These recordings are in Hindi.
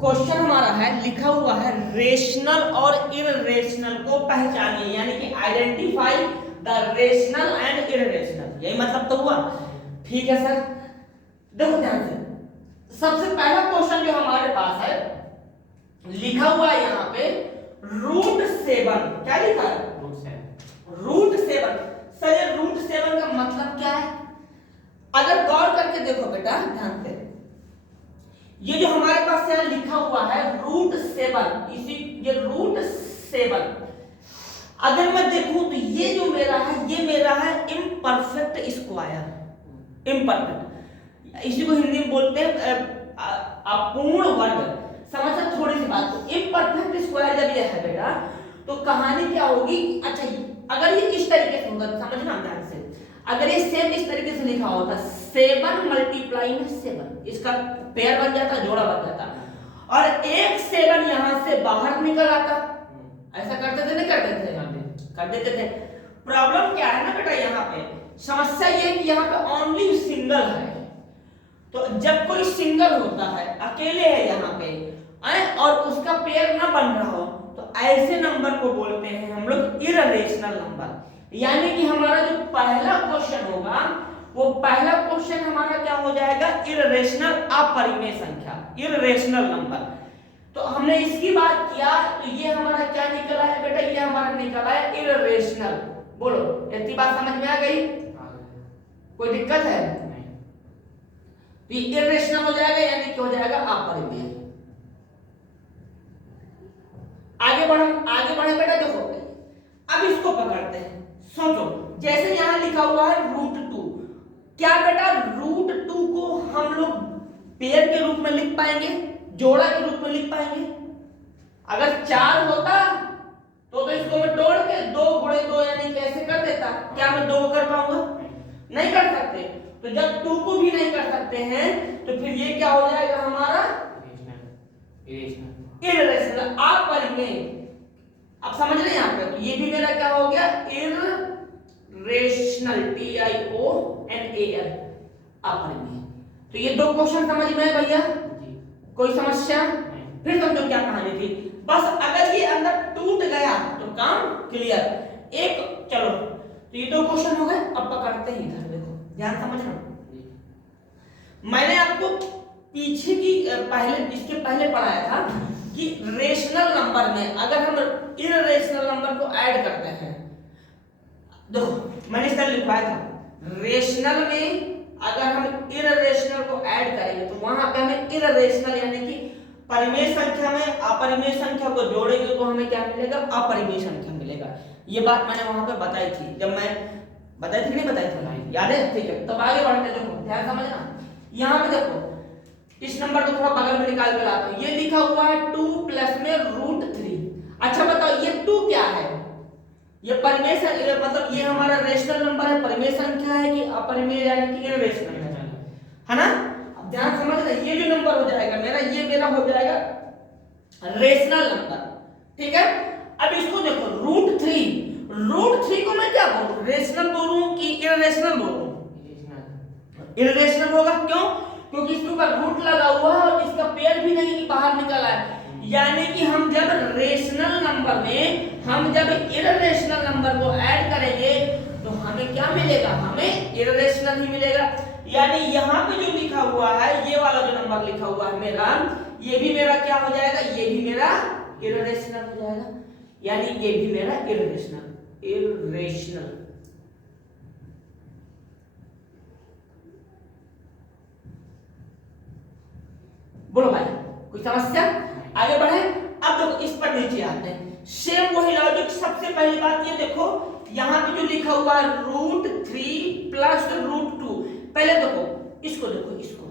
क्वेश्चन हमारा है, लिखा हुआ है रेशनल और इररेशनल को पहचानिए, यानी कि identify the rational and irrational. यही मतलब तो हुआ। ठीक है सर, देखो ध्यान से। सबसे पहला क्वेश्चन जो हमारे पास है, लिखा हुआ है यहाँ पे √7। क्या लिखा है? √7। सर ये √7 का मतलब क्या है? अगर गौर करके देखो बेटा ध्यान से, ये जो हमारे पास यहाँ लिखा हुआ है √7, इसी ये √7, अगर मैं देखूं तो ये जो मेरा है, ये मेरा है इम्परफेक्ट स्क्वायर। इम्परफेक्ट, इसी को हिंदी में बोलते हैं अपूर्ण वर्ग। समझ थोड़ी सी बात को, इम्परफेक्ट स्क्वायर जब ये है बेटा, तो कहानी क्या होगी? अच्छा, अगर ये इस तरीके से होगा, समझना ध्यान से, अगर ये सेम इस तरीके से लिखा होता 7 × 7, इसका पेयर बन जाता, जोड़ा बन जाता, और एक 7 यहां से बाहर निकल आता। ऐसा करते थे नहीं करते थे? कर देते थे। प्रॉब्लम क्या है ना बेटा, यहाँ पे समस्या ये कि यहाँ पे ओनली सिंगल है। तो जब कोई सिंगल होता है, अकेले है यहाँ पे और उसका पेयर ना बन रहा हो, तो ऐसे नंबर को बोलते हैं हम लोग इररेशनल नंबर। यानी कि हमारा जो पहला क्वेश्चन होगा, वो पहला क्वेश्चन हमारा क्या हो जाएगा? इररेशनल अपरिमेय संख्या, इररेशनल नंबर। तो हमने इसकी बात किया, तो ये हमारा क्या निकला है बेटा? ये हमारा निकला है इररेशनल। बोलो, इतनी बात समझ में आ गई? कोई दिक्कत है? तो ये इररेशनल हो जाएगा, यानी कि हो जाएगा अपरिमेय। आगे बढ़े बेटा। देखो अब इसको पकड़ते हैं। सोचो, जैसे यहां लिखा हुआ है √2, क्या बेटा √2 को हम लोग पेयर के रूप में लिख पाएंगे, जोड़ा के रूप में लिख पाएंगे? अगर 4 होता तो इसको मैं तोड़ के 2 × 2 यानी कैसे कर देता? क्या मैं 2 कर पाऊंगा? नहीं कर सकते। तो जब 2 को भी नहीं कर सकते हैं, तो फिर ये क्या हो जाएगा हमारा? इररेशनल, अपरिमेय। अब समझ रहे हैं यहाँ पे? तो ये भी मेरा क्या हो गया? Irrational, TIONAL, अपरिमेय। तो ये 2 क्वेश्चन समझ में है भैया? कोई समस्या? फिर समझो क्या कहानी थी। बस अगर ये अंदर टूट गया तो काम क्लियर। एक चलो, तो ये 2 क्वेश्चन हो गए। अब पकड़ते हैं इधर, देखो ध्यान समझना। मैंने आपको पीछे की इसके पहले पढ़ाया था कि रेशनल नंबर में अगर हम इररेशनल नंबर को ऐड करते हैं, देखो मैंने इस तरह लिखवाया था, रेशनल में अगर हम इररेशनल को ऐड करेंगे तो वहां पे हमें इररेशनल यानी कि परिमेय संख्या में अपरिमेय संख्या को जोड़ेंगे तो हमें क्या मिलेगा? अपरिमेय संख्या मिलेगा। ये बात मैंने वहां पे बताई थी, जब मैं बताई थी, नहीं बताई थी? याद है? ठीक है, तब आगे बढ़ते। देखो ध्यान समझना, यहाँ पे देखो इस नंबर को थोड़ा बगल में निकाल के लाता हूं। ये लिखा हुआ है 2 प्लस में √3। अच्छा बताओ ये 2 क्या है? ये परिमेय संख्या, मतलब ये हमारा रेशनल नंबर है, परिमेय संख्या है कि अपरिमेय यानी कि इररेशनल है ना? अब ध्यान समझना, ये जो नंबर हो जाएगा मेरा, ये मेरा हो जाएगा रेशनल नंबर। ठीक है, अब इसको देखो √3 को मैं क्या बोलूं? रेशनल बोलूं कि इररेशनल बोलूं? इररेशनल होगा। क्यों? क्योंकि इसके ऊपर रूट लगा हुआ है और इसका पेयर भी नहीं कि बाहर निकला है। यानी कि हम जब रेशनल नंबर में हम जब इररेशनल नंबर को ऐड करेंगे तो हमें क्या मिलेगा? हमें इररेशनल ही मिलेगा। यानी यहाँ पे जो लिखा हुआ है, ये वाला जो नंबर लिखा हुआ है मेरा, ये भी मेरा क्या हो जाएगा? ये भी मेरा इररेशनल हो जाएगा। यानी ये भी मेरा इररेशनल। बोलो भाई, कोई समस्या? आगे बढ़े। अब देखो इस पर नीचे आते हैं, सेम वही लॉजिक। सबसे पहली बात ये देखो, यहाँ पे जो लिखा हुआ है √3 प्लस √2, पहले देखो इसको, देखो इसको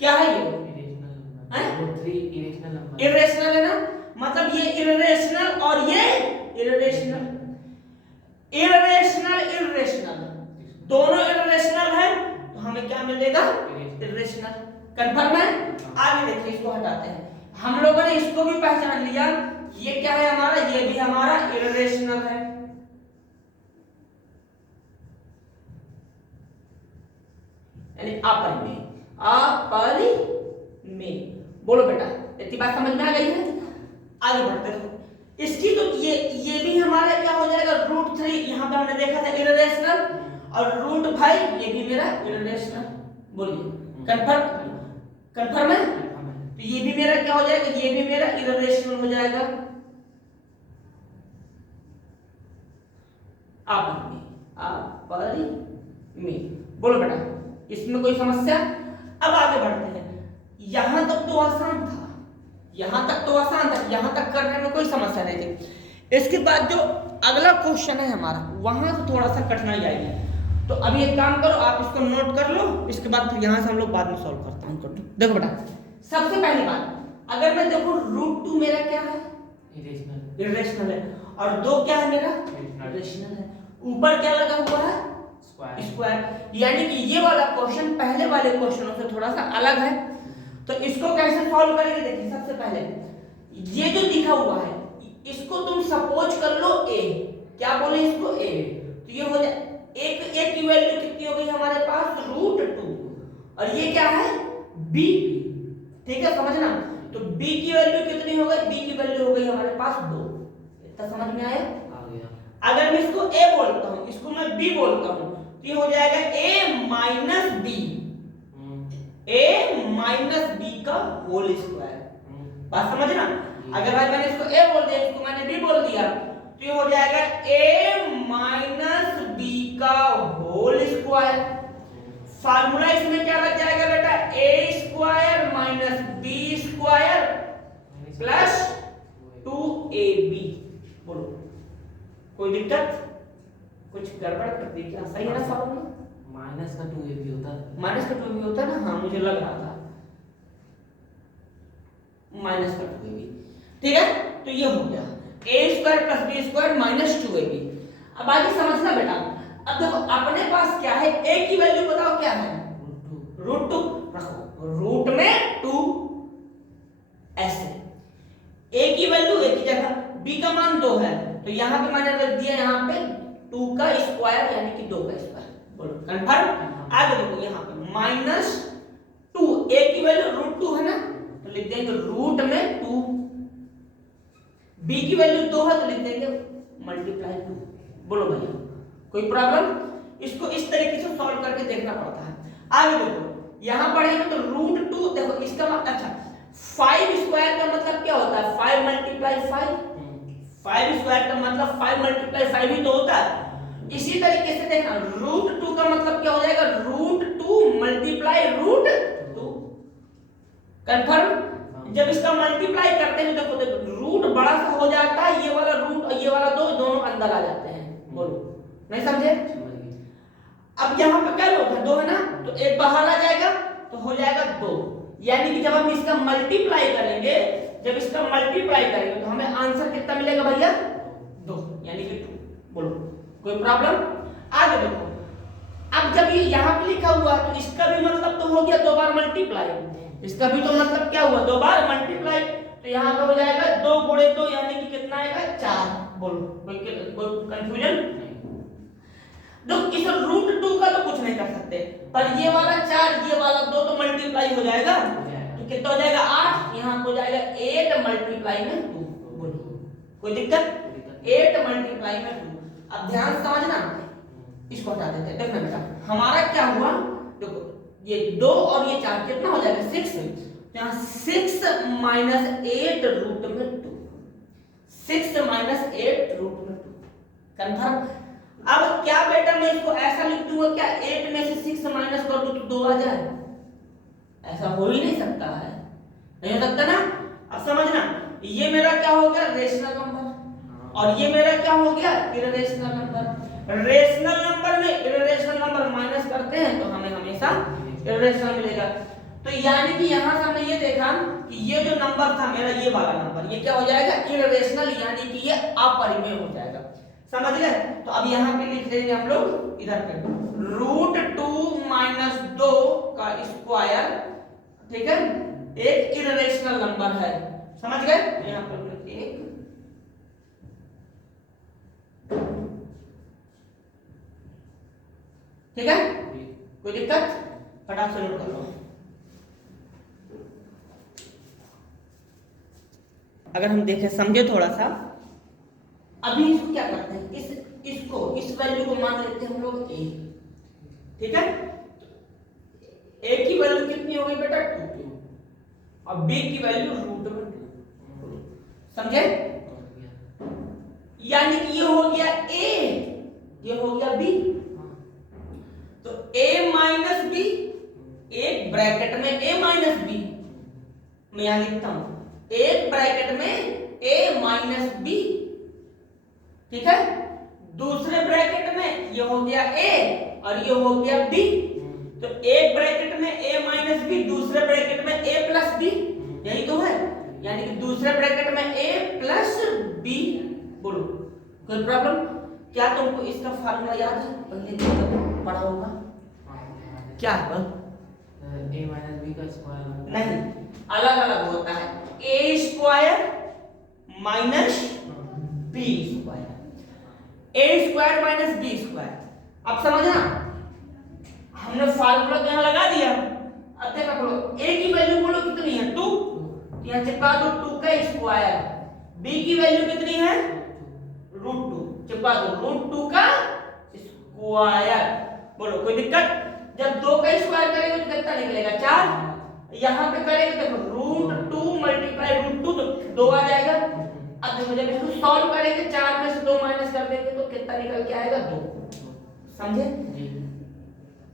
क्या है? ये इररेशनल है ना? मतलब ये इररेशनल और ये इररेशनल, इररेशनल दोनों इररेशनल है, तो हमें क्या मिलेगा? इररेशनल। कंफर्म है? आगे देखिए, इसको हटाते हैं। हम लोगों ने इसको भी पहचान लिया, ये क्या है हमारा? ये भी हमारा इररेशनल है। यानी अपरिमेय। बोलो बेटा, इतनी बात समझ में आ गई है? आगे बढ़ते रहो। इसकी तो ये भी हमारा क्या हो जाएगा, √3, यहाँ पे हमने देखा था इररेशनल, और √5 ये भी मेरा इररेशनल। बोलिए कंफर्म? कंफर्म है? तो ये भी मेरा क्या हो जाएगा, ये भी मेरा इररेशनल हो जाएगा। बोलो बेटा, इसमें कोई समस्या? अब आगे बढ़ते हैं। यहां तक तो आसान था, यहां तक तो आसान था, यहां तक करने में कोई समस्या नहीं थी। इसके बाद जो अगला क्वेश्चन है हमारा, वहां से थोड़ा सा कठिनाई आएगी। तो अभी एक काम करो, आप इसको नोट कर लो, इसके बाद फिर यहां से हम लोग बाद में सॉल्व करते हैं। देखो बेटा, सबसे पहली बात, अगर मैं देखो √2 मेरा क्या है, इरेशनल है, और 2 क्या है मेरा, रेशनल है। ऊपर क्या लगा हुआ है, स्क्वायर। यानी कि ये वाला क्वेश्चन पहले वाले क्वेश्चनों से थोड़ा सा अलग है। तो इसको कैसे सॉल्व करेंगे, देखिए सबसे पहले ये जो दिखा हुआ है, इसको तुम सपोज कर लो a, क्या बोले इसको a, तो ये हो जाए एक की वैल्यू कितनी हो गई हमारे पास, √2, और ये क्या है, b, ठीक है समझना। तो b की वैल्यू कितनी हो गई, b की वैल्यू हो गई हमारे पास 2। इतना समझ में आया? अगर मैं इसको a बोलता हूं, इसको मैं b बोलता हूं, तो ये हो जाएगा a माइनस b का होल स्क्वायर। बात समझना। अगर भाई मैंने इसको a बोल दिया, इसको मैंने b बोल दिया, तो ये हो जाएगा a माइनस b का होल स्क्वायर। फार्मूला इसमें क्या लग जाएगा बेटा, a square minus b square plus 2ab। बोलो कोई दिक्कत, कुछ गड़बड़ कर दी क्या? सही है ना फार्मूला? माइनस का 2ab होता है, माइनस का 2ab होता है ना, हाँ मुझे लग रहा था माइनस का 2ab। ठीक है, तो ये हो गया a square plus b square minus 2ab। अब आगे समझना बेटा, अब देखो अपने पास क्या है, a की वैल्यू बताओ क्या है, √2 रखो, रूट में 2 ऐसे, a की वैल्यू a की जगह, b का मान 2 है, तो यहाँ पे मैंने रख दिया यहाँ पे 2 का स्क्वायर यानी कि 2 का स्क्वायर। बोलो कंफर्म? आगे देखो यहाँ पे माइनस 2, a की वैल्यू √2 है ना, तो लिख देंगे रूट में 2, b की वैल्यू 2 है तो लिख देंगे मल्टीप्लाई 2। बोलो भैया कोई प्रॉब्लम? इसको इस तरीके से सॉल्व करके देखना पड़ता है। आगे देखो यहां पढ़ेंगे तो √2, देखो इसका मतलब, अच्छा 5 स्क्वायर का मतलब क्या होता है, 5 मल्टीप्लाई 5, 5 स्क्वायर का मतलब 5 मल्टीप्लाई 5 ही तो होता है। इसी तरीके से देखना, √2 का मतलब क्या हो जाएगा, √2 मल्टीप्लाई √2। कंफर्म? जब इसका मल्टीप्लाई करते हैं देखो देखो रूट बड़ा सा हो जाता है, ये वाला रूट और ये वाला 2 दोनों अंदर आ जाते हैं। बोलो नहीं समझे? अब यहाँ पे क्या लोग है, 2 है ना, तो एक बाहर आ जाएगा तो हो जाएगा 2। यानी कि जब हम इसका मल्टीप्लाई करेंगे, जब इसका मल्टीप्लाई करेंगे तो हमें आंसर कितना मिलेगा भैया, 2 यानी कि 2। बोलो कोई प्रॉब्लम? आगे देखो, अब जब ये यहाँ पे लिखा हुआ है तो इसका भी मतलब तो हो गया 2 बार मल्टीप्लाई, इसका भी तो मतलब क्या हुआ, 2 बार मल्टीप्लाई, तो यहाँ पे हो जाएगा 2 गुणे 2 यानी कि कितना आएगा, 4। बोलो कोई कंफ्यूजन? देखो इस √2 का तो कुछ नहीं कर सकते, पर ये वाला 4 ये वाला 2 तो मल्टीप्लाई हो जाएगा, तो कितना हो जाएगा 8, यहाँ हो जाएगा 8 मल्टीप्लाई में 2। बोलो कोई दिक्कत? 8 मल्टीप्लाई में 2। अब ध्यान से समझना, इसको हटा देते हैं। देखना बेटा हमारा क्या हुआ, देखो ये 2 और ये 4 कितना हो जाएगा, 6। तो यहाँ 6 माइनस 8 रूट में 2, 6 माइनस 8 रूट में 2। कंफर्म? अब क्या बेटा मैं इसको ऐसा लिख दूंगा क्या, 8 में से 6 माइनस कर दूं तो 2 आ जाए? ऐसा हो ही नहीं सकता है, नहीं हो सकता ना। अब समझना, ये मेरा क्या हो गया, रेशनल नंबर, और ये मेरा क्या हो गया, इररेशनल नंबर। रेशनल नंबर में इररेशनल नंबर माइनस करते हैं तो हमें हमेशा इररेशनल मिलेगा। तो यानी कि यहां से हमने ये देखा कि ये जो नंबर था मेरा, ये वाला नंबर, ये क्या हो जाएगा, इररेशनल, यानी कि ये अपरिमेय हो जाएगा। समझ गए? तो अब यहाँ पे लिख देंगे हम लोग इधर पे √2 माइनस 2 का स्क्वायर, ठीक है, एक इररेशनल नंबर है। समझ गए? यहाँ पर एक, ठीक है, कोई दिक्कत? फटाक से नोट कर लो। अगर हम देखें समझे थोड़ा सा, अभी इसको क्या करते हैं, इस वैल्यू को मान लेते हैं हम लोग ए, ठीक है। ए की वैल्यू कितनी हो गई बेटा 2, और बी की वैल्यू √2, समझे। यानी कि ये हो गया ए, ये हो गया बी, तो a माइनस बी, एक ब्रैकेट में a माइनस बी, मैं यहां लिखता हूं एक ब्रैकेट में a माइनस बी, ठीक है। दूसरे ब्रैकेट में ये हो गया a और ये हो गया b, तो एक ब्रैकेट में a माइनस बी, दूसरे ब्रैकेट में a प्लस बी, यही तो है। यानी कि दूसरे ब्रैकेट में a प्लस बी। बोलो कोई प्रॉब्लम? क्या तुमको इसका फार्मूला याद है? पहले तो पढ़ा होगा। क्या है? a माइनस बी का स्क्वायर नहीं, अलग अलग होता है। a square minus B square, a square minus B square. अब समझना, हमने फार्मूला तो यहाँ लगा दिया। अब देखा बोलो a की वैल्यू बोलो कितनी है 2, यहाँ चिपका दो 2 का स्क्वायर। b की वैल्यू कितनी है √2, चिपका दो √2 का स्क्वायर। बोलो कोई दिक्कत? जब 2 का स्क्वायर करेंगे तो कितना निकलेगा 4, यहाँ पे करेंगे तो √2 मल्टीप्लाई √2 तो 2 आ जाएगा। अब देखो जब इसको सॉल्व करेंगे 4 में से 2 माइनस कर देंगे तो कितना निकल के आएगा 2, समझे।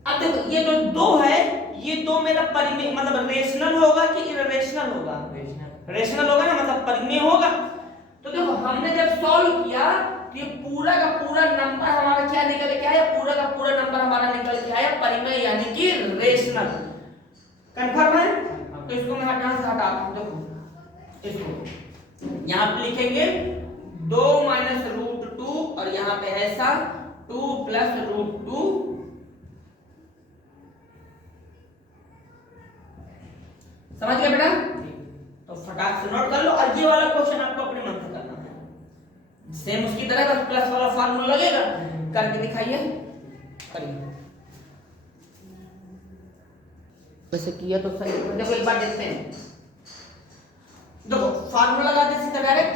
अब देखो ये जो 2 है, ये 2 मेरा परिमेय मतलब रेशनल होगा कि इररेशनल होगा? रेशनल होगा ना, मतलब परिमेय होगा। तो देखो हमने जब सॉल्व किया तो ये पूरा का पूरा नंबर हमारा क्या निकल के आया, पूरा का पूरा नंबर हमारा निकल के आया परिमेय यानी कि रेशनल। कंफर्म है? तो इसको मैं हटाना से हटाता हूं। देखो इसको यहां पे लिखेंगे 2 माइनस √2 और यहां पे ऐसा 2 प्लस √2, समझ गए बेटा? तो फटाक से नोट कर लो। और ये वाला क्वेश्चन आपको अपने मन से करना है, सेम उसकी तरह बस प्लस वाला फार्मूला लगेगा, करके दिखाइए, करिए। वैसे किया तो सही। देखो एक बार देखते हैं, देखो फार्मूला लगा दे सीधा डायरेक्ट,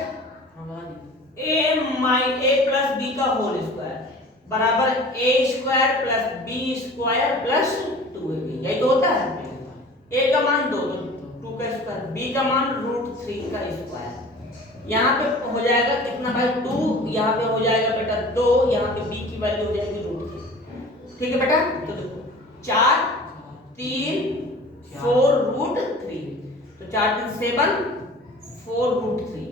a प्लस बी का होल स्क्वायर बराबर a square plus B square plus 2ab, यही तो होता है। a का मान 2 का स्क्वायर, b का मान √3 का स्क्वायर। यहाँ पे हो जाएगा कितना भाई 2, यहाँ पे हो जाएगा बेटा 2, यहाँ पे b की वैल्यू हो जाएगी √3, ठीक है बेटा। तो देखो 4 3 4 √3, तो 4 3 7 4 √3।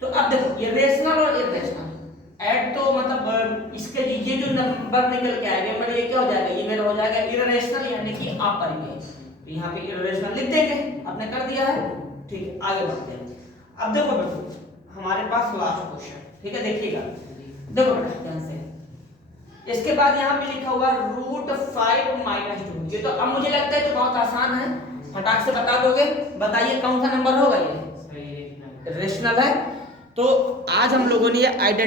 तो अब देखो ये रेशनल और इररेशनल ऐड, तो मतलब इसके ये जो नंबर निकल के आएगा मेरा, ये क्या हो जाएगा, ये मेरा हो जाएगा इररेशनल यानी कि अपरिमेय। तो यहाँ पे इररेशनल लिख देंगे, आपने कर दिया है, ठीक है। आगे बढ़ते हैं। अब देखो बेटा हमारे पास लास्ट क्वेश्चन, ठीक है, देखिएगा। देखो बेटा ध्यान से, इसके बाद यहाँ पे लिखा हुआ √5 माइनस 2। ये तो अब मुझे लगता है तो बहुत आसान है, फटाक से बता दोगे। बताइए कौन सा नंबर होगा ये? रेशनल है। तो आज हम लोगों ने ये आइडेंटिटी